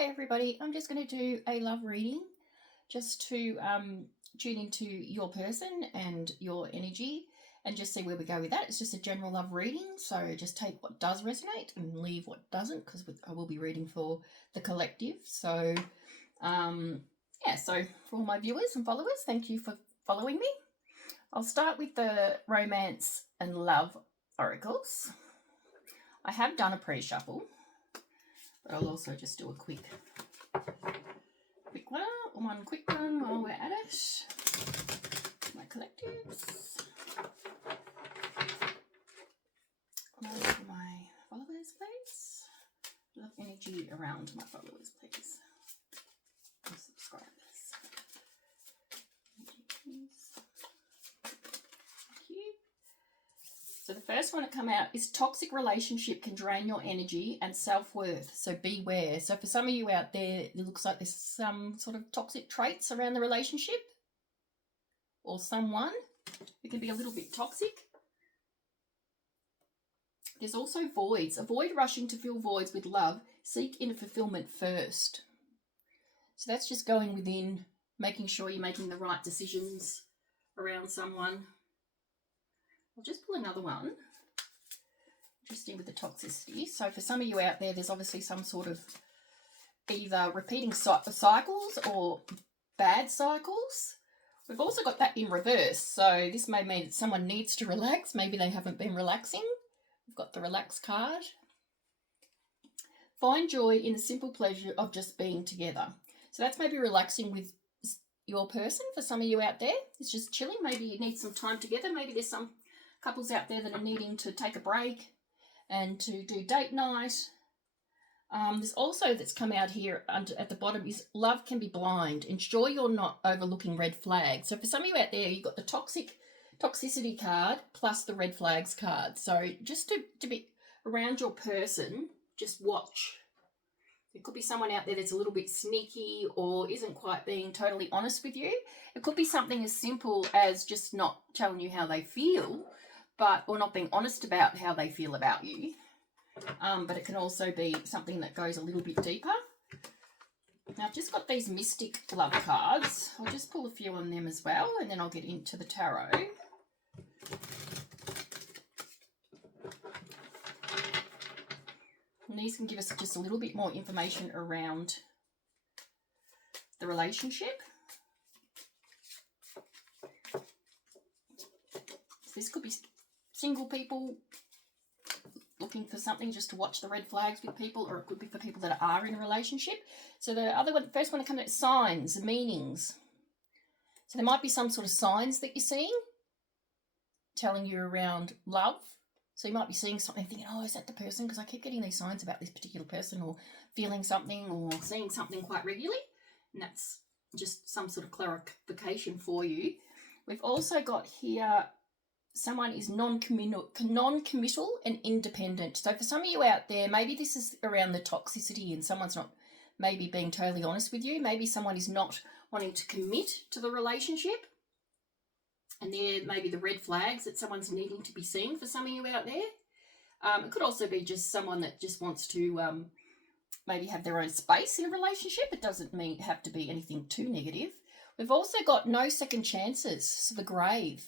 Hey everybody, I'm just going to do a love reading just to tune into your person and your energy and just see where we go with that. It's just a general love reading, so just take what does resonate and leave what doesn't, because I will be reading for the collective. So so for all my viewers and followers, thank you for following me. I'll start with the romance and love oracles. I have done a pre-shuffle, but I'll also just do a quick one while we're at it. My collectives. For my followers, please. Love energy around my followers, please. And subscribers. Thank you. So the first one to come out is toxic relationship can drain your energy and self-worth. So beware. So for some of you out there, it looks like there's some sort of toxic traits around the relationship or someone who can be a little bit toxic. There's also voids. Avoid rushing to fill voids with love. Seek inner fulfillment first. So that's just going within, making sure you're making the right decisions around someone. I'll just pull another one. Interesting with the toxicity. So for some of you out there, there's obviously some sort of either repeating cycles or bad cycles. We've also got that in reverse. So this may mean that someone needs to relax. Maybe they haven't been relaxing. We've got the relax card. Find joy in the simple pleasure of just being together. So that's maybe relaxing with your person. For some of you out there, it's just chilling. Maybe you need some time together. Maybe there's some couples out there that are needing to take a break and to do date night. There's also that's come out here at the bottom is love can be blind. Ensure you're not overlooking red flags. So for some of you out there, you've got the toxicity card plus the red flags card. So just to be around your person, just watch. There could be someone out there that's a little bit sneaky or isn't quite being totally honest with you. It could be something as simple as just not telling you how they feel, or not being honest about how they feel about you. But it can also be something that goes a little bit deeper. Now, I've just got these Mystic Love cards. I'll just pull a few on them as well, and then I'll get into the tarot. And these can give us just a little bit more information around the relationship. This could be single people looking for something just to watch the red flags with people, or it could be for people that are in a relationship. So the first one to come out, signs, meanings. So there might be some sort of signs that you're seeing telling you around love. So you might be seeing something thinking, oh, is that the person? Because I keep getting these signs about this particular person, or feeling something or seeing something quite regularly. And that's just some sort of clarification for you. We've also got here someone is non-committal and independent. So for some of you out there, maybe this is around the toxicity and someone's not maybe being totally honest with you. Maybe someone is not wanting to commit to the relationship. And there may be the red flags that someone's needing to be seen for some of you out there. It could also be just someone that just wants to maybe have their own space in a relationship. It doesn't have to be anything too negative. We've also got no second chances, so the grave.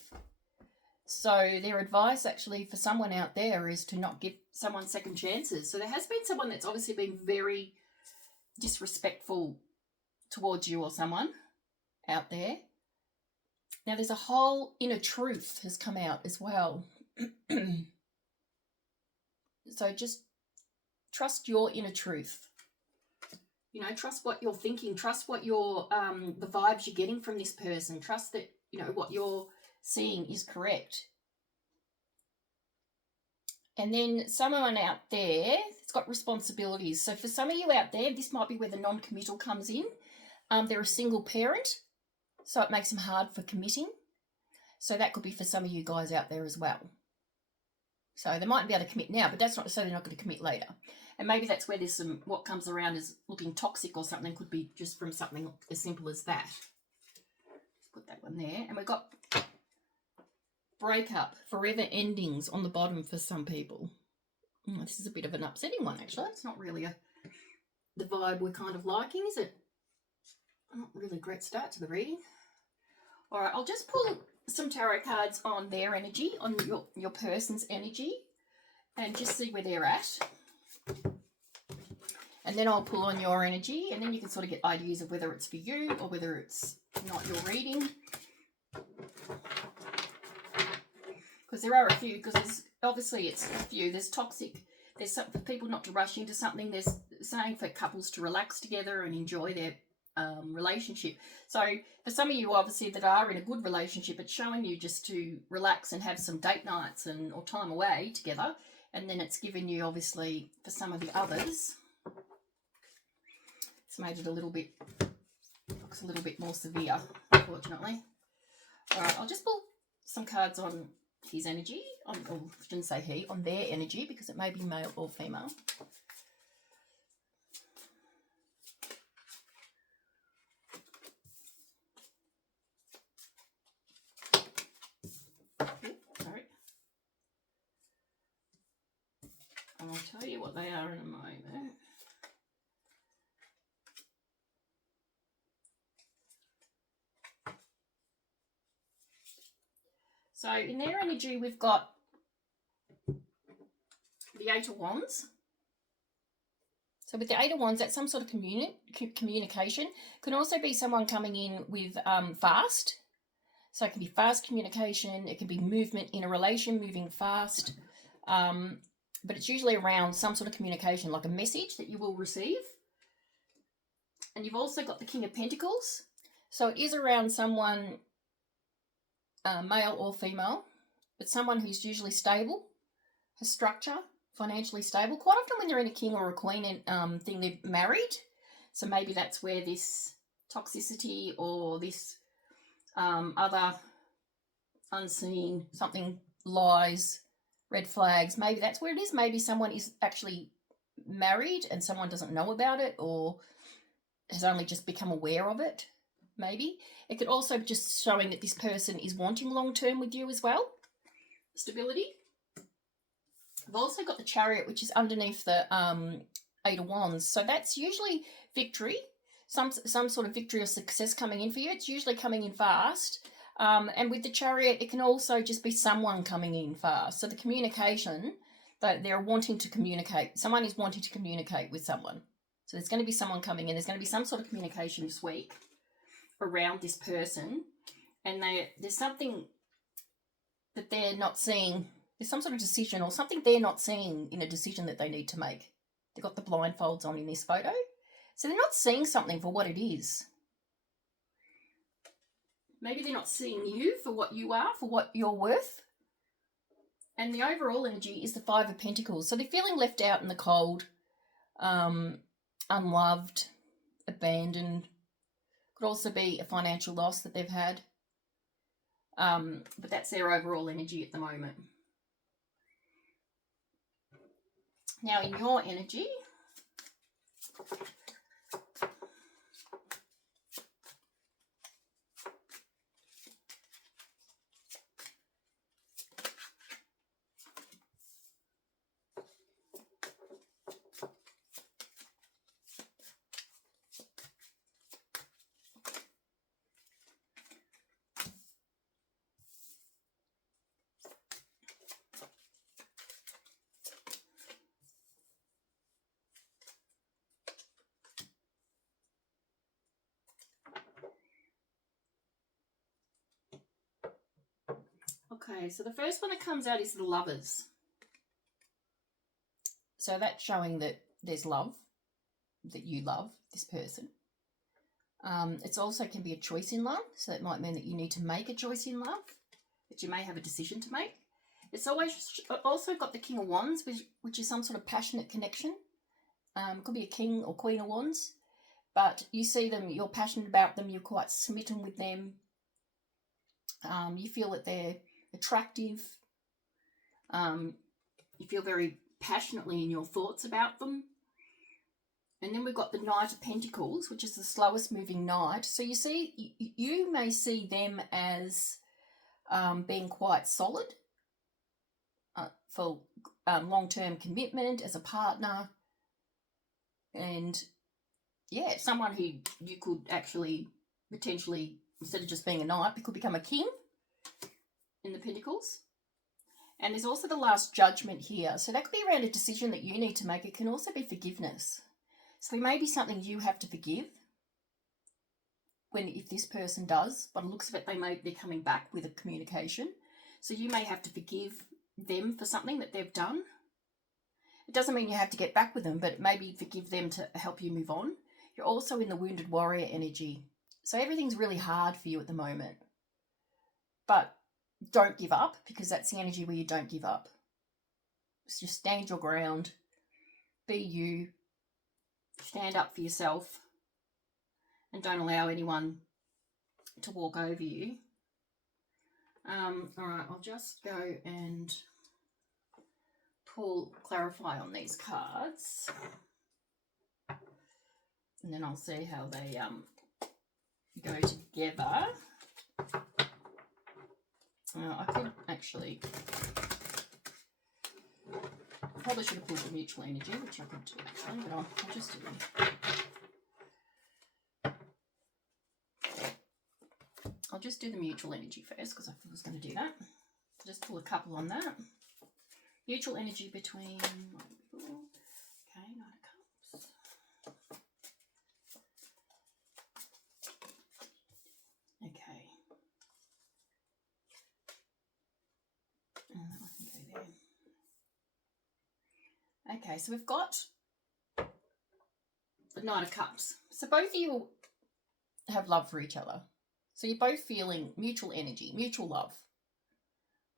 So their advice actually for someone out there is to not give someone second chances. So there has been someone that's obviously been very disrespectful towards you or someone out there. Now there's a whole inner truth has come out as well. So just trust your inner truth. You know, trust what you're thinking. Trust what you're, the vibes you're getting from this person. Trust that, you know, what you're seeing is correct. And then someone out there, it's got responsibilities. So for some of you out there, this might be where the non-committal comes in. They're a single parent, so it makes them hard for committing. So that could be for some of you guys out there as well. So they might be able to commit now, but that's not to say they're not going to commit later. And maybe that's where there's some, what comes around as looking toxic or something, could be just from something as simple as that. Let's put that one there. And we've got breakup, forever endings on the bottom for some people. This is a bit of an upsetting one, actually. It's not really the vibe we're kind of liking, is it? Not really a great start to the reading. All right, I'll just pull some tarot cards on their energy, on your person's energy, and just see where they're at. And then I'll pull on your energy, and then you can sort of get ideas of whether it's for you or whether it's not your reading. Because there are a few, because obviously it's a few. There's toxic. There's some, for people not to rush into something. There's saying for couples to relax together and enjoy their relationship. So for some of you, obviously, that are in a good relationship, it's showing you just to relax and have some date nights or time away together. And then it's given you, obviously, for some of the others, it's made it looks a little bit more severe, unfortunately. All right, I'll just pull some cards on his energy, or I shouldn't say he, on their energy, because it may be male or female. Sorry. And I'll tell you what they are in a moment. So in their energy, we've got the Eight of Wands. So with the Eight of Wands, that's some sort of communication. Can also be someone coming in with fast. So it can be fast communication. It can be movement in a relation, moving fast. But it's usually around some sort of communication, like a message that you will receive. And you've also got the King of Pentacles. So it is around someone, male or female, but someone who's usually stable, has structure, financially stable. Quite often when they're in a king or a queen thing, they're married. So maybe that's where this toxicity or this other unseen something, lies, red flags, maybe that's where it is. Maybe someone is actually married and someone doesn't know about it or has only just become aware of it. Maybe it could also be just showing that this person is wanting long-term with you as well. Stability. I've also got the Chariot, which is underneath the Eight of Wands. So that's usually victory, some sort of victory or success coming in for you. It's usually coming in fast. And with the Chariot, it can also just be someone coming in fast. So the communication, that they're wanting to communicate. Someone is wanting to communicate with someone. So there's going to be someone coming in. There's going to be some sort of communication this week around this person. And there's something that they're not seeing. There's some sort of decision or something they're not seeing in a decision that they need to make. They've got the blindfolds on in this photo. So they're not seeing something for what it is. Maybe they're not seeing you for what you are, for what you're worth. And the overall energy is the Five of Pentacles. So they're feeling left out in the cold, unloved, abandoned. Could also be a financial loss that they've had. But that's their overall energy at the moment. Now in your energy, okay, so the first one that comes out is the Lovers. So that's showing that there's love, that you love this person. It's also can be a choice in love, so that might mean that you need to make a choice in love, that you may have a decision to make. It's always also got the King of Wands, which is some sort of passionate connection. Could be a King or Queen of Wands, but you see them, you're passionate about them, you're quite smitten with them. You feel that they're attractive. You feel very passionately in your thoughts about them. And then we've got the Knight of Pentacles, which is the slowest moving knight. So you see, you may see them as being quite solid for long-term commitment as a partner. And yeah, someone who you could actually potentially, instead of just being a knight, could become a king in the Pentacles. And there's also the Last Judgment here. So that could be around a decision that you need to make. It can also be forgiveness. So there may be something you have to forgive if this person does. By the looks of it, they're coming back with a communication. So you may have to forgive them for something that they've done. It doesn't mean you have to get back with them, but maybe forgive them to help you move on. You're also in the Wounded Warrior energy. So everything's really hard for you at the moment. But don't give up, because that's the energy where you don't give up. So just stand your ground. Be you. Stand up for yourself. And don't allow anyone to walk over you. All right, I'll just go and clarify on these cards. And then I'll see how they go together. I could actually, probably should have pulled the mutual energy, which I could do actually, but I'll just do it. I'll just do the mutual energy first, because I was going to do that. Just pull a couple on that. Mutual energy between, okay, Knight of Cups. Okay. I can go there. Okay, so we've got the Knight of Cups. So both of you have love for each other. So you're both feeling mutual energy, mutual love.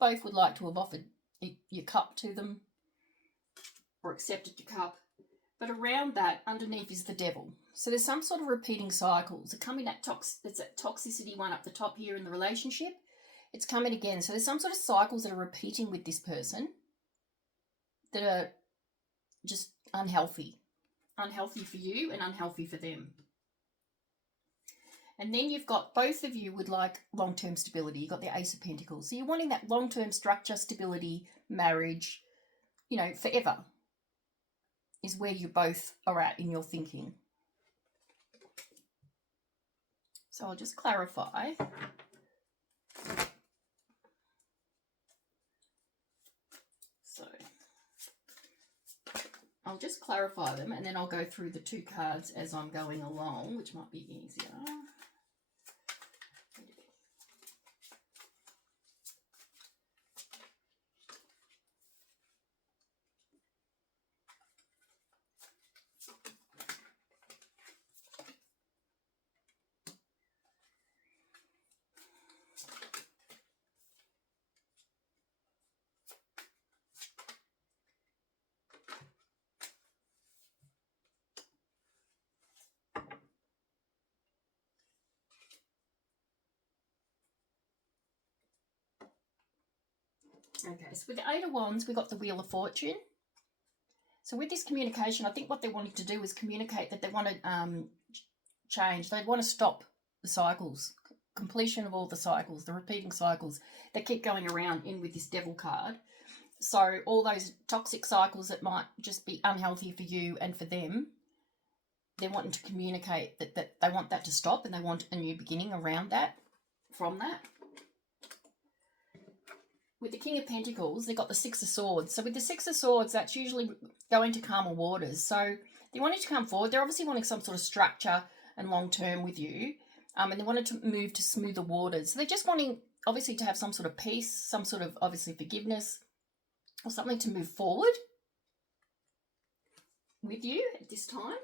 Both would like to have offered your cup to them or accepted your cup. But around that, underneath is the Devil. So there's some sort of repeating cycles. It's coming that toxicity one up the top here in the relationship. It's coming again. So there's some sort of cycles that are repeating with this person that are just unhealthy. Unhealthy for you and unhealthy for them. And then you've got, both of you would like long-term stability. You've got the Ace of Pentacles. So you're wanting that long-term structure, stability, marriage, you know, forever is where you both are at in your thinking. So I'll just clarify. So I'll just clarify them, and then I'll go through the two cards as I'm going along, which might be easier. Okay, so with the Eight of Wands, we've got the Wheel of Fortune. So with this communication, I think what they wanted to do is communicate that they want to change. They want to stop the cycles, completion of all the cycles, the repeating cycles that keep going around in with this Devil card. So all those toxic cycles that might just be unhealthy for you and for them, they're wanting to communicate that they want that to stop, and they want a new beginning around that, from that. With the King of Pentacles, they've got the Six of Swords. So with the Six of Swords, that's usually going to calmer waters. So they wanted to come forward. They're obviously wanting some sort of structure and long-term with you. And they wanted to move to smoother waters. So they're just wanting, obviously, to have some sort of peace, some sort of, obviously, forgiveness, or something to move forward with you at this time.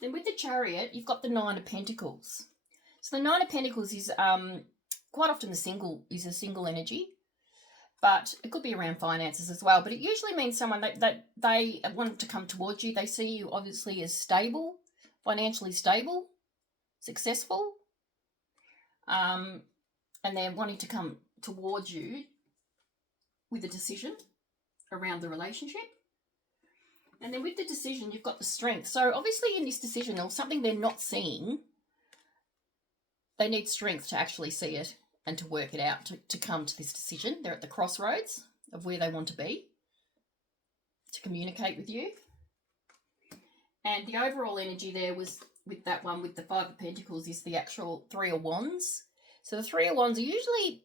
Then with the Chariot, you've got the Nine of Pentacles. So the Nine of Pentacles is quite often a single energy, but it could be around finances as well. But it usually means someone that they want to come towards you. They see you obviously as stable, financially stable, successful, and they're wanting to come towards you with a decision around the relationship. And then with the decision, you've got the Strength. So obviously in this decision, or something they're not seeing, they need strength to actually see it and to work it out, to come to this decision. They're at the crossroads of where they want to be, to communicate with you. And the overall energy there was with that one with the Five of Pentacles is the actual Three of Wands. So the Three of Wands are usually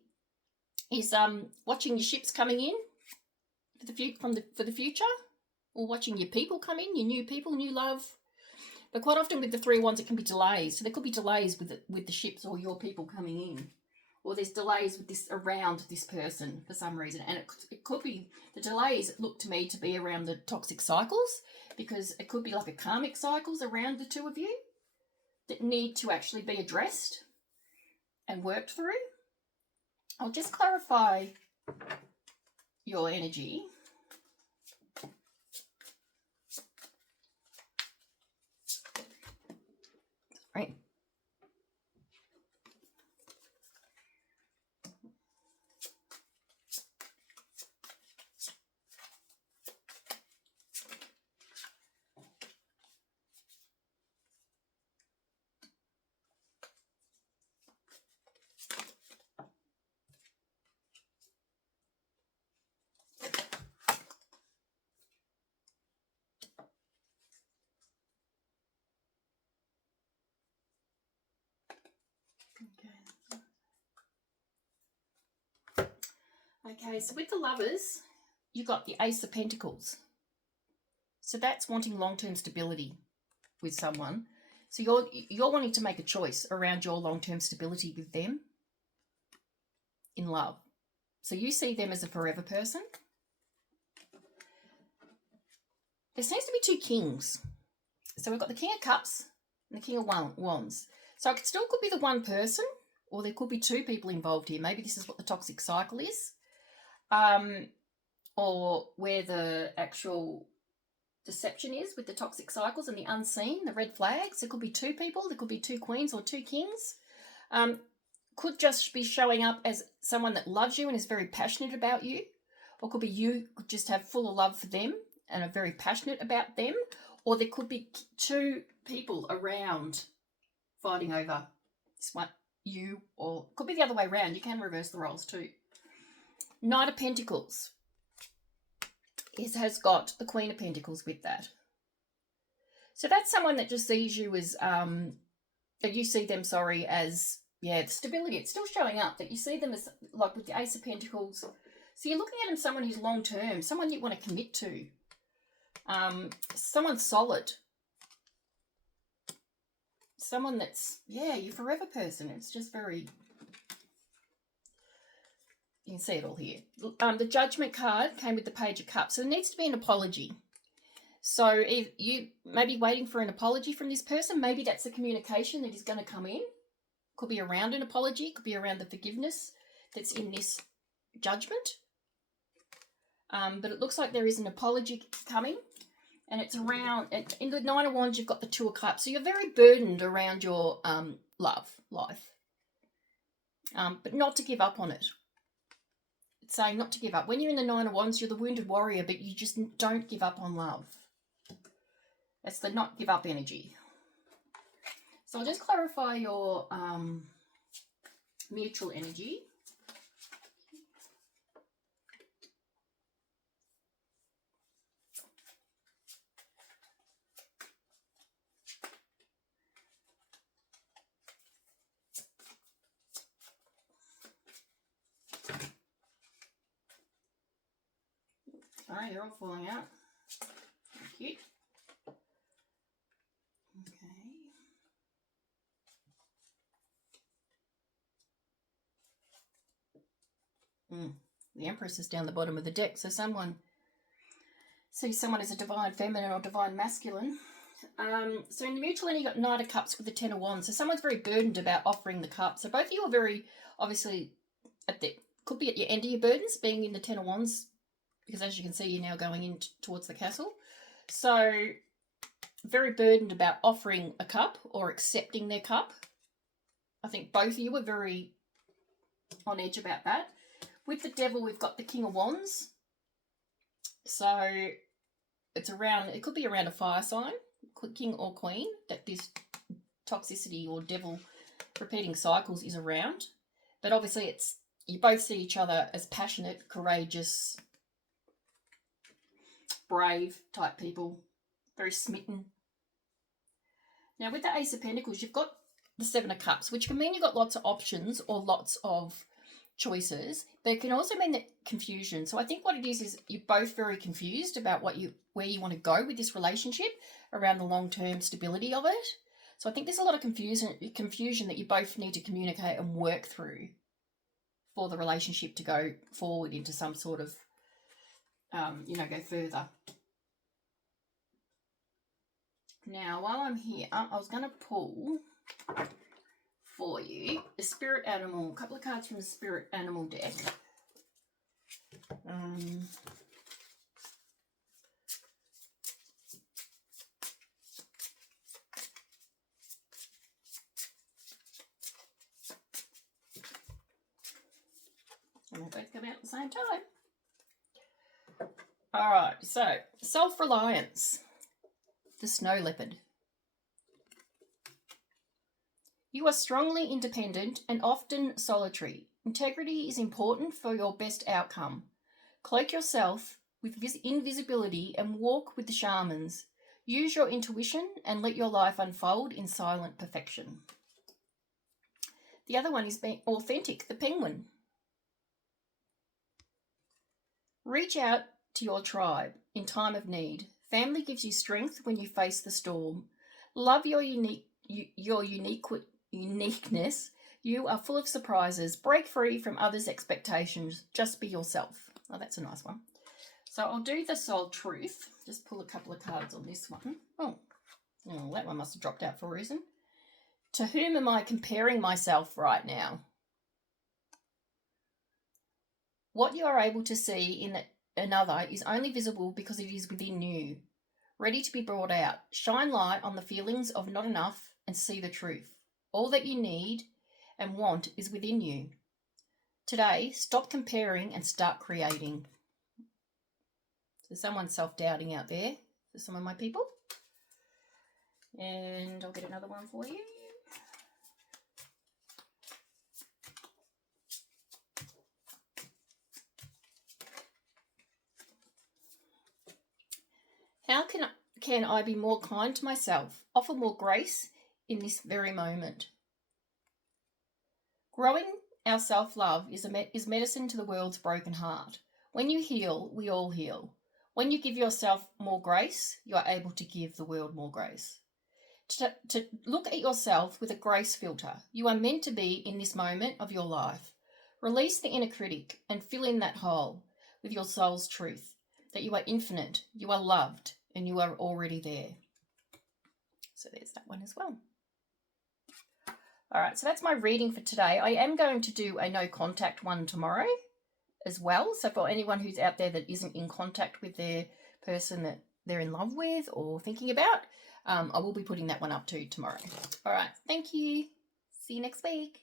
is watching your ships coming in for the future, or watching your people come in, your new people, new love. But quite often with the Three of Wands, it can be delays. So there could be delays with the ships or your people coming in, or there's delays with this around this person for some reason. And it could be the delays look to me to be around the toxic cycles, because it could be like a karmic cycles around the two of you that need to actually be addressed and worked through. I'll just clarify your energy. Right. Okay, so with the Lovers, you got the Ace of Pentacles. So that's wanting long-term stability with someone. So you're wanting to make a choice around your long-term stability with them in love. So you see them as a forever person. There seems to be two kings. So we've got the King of Cups and the King of Wands. So it still could be the one person, or there could be two people involved here. Maybe this is what the toxic cycle is. Or where the actual deception is with the toxic cycles and the unseen, the red flags. There could be two people. There could be two queens or two kings. Could just be showing up as someone that loves you and is very passionate about you. Or could be you could just have full of love for them and are very passionate about them. Or there could be two people around fighting over this one, you, or could be the other way around. You can reverse the roles too. Knight of Pentacles. It has got the Queen of Pentacles with that. So that's someone that just sees you as, that you see them, as, the stability. It's still showing up, that you see them as, like with the Ace of Pentacles. So you're looking at them, someone who's long-term, someone you want to commit to. Someone solid. Someone that's, your forever person. It's just very... You can see it all here. The Judgment card came with the Page of Cups. So there needs to be an apology. So if you may be waiting for an apology from this person, maybe that's the communication that is going to come in. Could be around an apology. Could be around the forgiveness that's in this Judgment. But it looks like there is an apology coming. And it's around, in the Nine of Wands, you've got the Two of Cups. So you're very burdened around your life. But not to give up on it. Saying not to give up. When you're in the Nine of Wands, you're the wounded warrior, but you just don't give up on love. That's the not give up energy. So I'll just clarify your mutual energy. Alright, they're all falling out. Thank you. Okay. The Empress is down the bottom of the deck. So someone sees someone as a divine feminine or divine masculine. So in the mutual energy, you got Knight of Cups with the Ten of Wands. So someone's very burdened about offering the cup. So both of you are very, obviously, could be at your end of your burdens, being in the Ten of Wands. Because as you can see, you're now going in towards the castle. So, very burdened about offering a cup or accepting their cup. I think both of you are very on edge about that. With the Devil, we've got the King of Wands. So, it's around, it could be around a fire sign, king or queen, that this toxicity or devil repeating cycles is around. But obviously, it's you both see each other as passionate, courageous, brave type people, very smitten Now, with the Ace of Pentacles, you've got the Seven of Cups, which can mean you've got lots of options or lots of choices, but it can also mean that confusion. So I think what it is you're both very confused about where you want to go with this relationship around the long-term stability of it. So I think there's a lot of confusion that you both need to communicate and work through for the relationship to go forward into some sort of, go further. Now, while I'm here, I was going to pull for you a spirit animal, a couple of cards from the spirit animal deck. And they both come out at the same time. All right, so self-reliance, the snow leopard. You are strongly independent and often solitary. Integrity is important for your best outcome. Cloak yourself with invisibility and walk with the shamans. Use your intuition and let your life unfold in silent perfection. The other one is being authentic, the penguin. Reach out to your tribe in time of need. Family gives you strength when you face the storm. Love your uniqueness. You are full of surprises. Break free from others' expectations. Just be yourself. Oh, that's a nice one. So I'll do the soul truth. Just pull a couple of cards on this one. Oh, that one must have dropped out for a reason. To whom am I comparing myself right now? What you are able to see in another is only visible because it is within you, ready to be brought out. Shine light on the feelings of not enough and see the truth. All that you need and want is within you. Today, stop comparing and start creating. So someone's self-doubting out there for some of my people. And I'll get another one for you. How can I be more kind to myself, offer more grace in this very moment? Growing our self-love is medicine to the world's broken heart. When you heal, we all heal. When you give yourself more grace, you are able to give the world more grace. To look at yourself with a grace filter. You are meant to be in this moment of your life. Release the inner critic and fill in that hole with your soul's truth, that you are infinite, you are loved, and you are already there. So there's that one as well. All right, so that's my reading for today. I am going to do a no contact one tomorrow as well. So for anyone who's out there that isn't in contact with their person that they're in love with or thinking about, I will be putting that one up too tomorrow. All right, thank you. See you next week.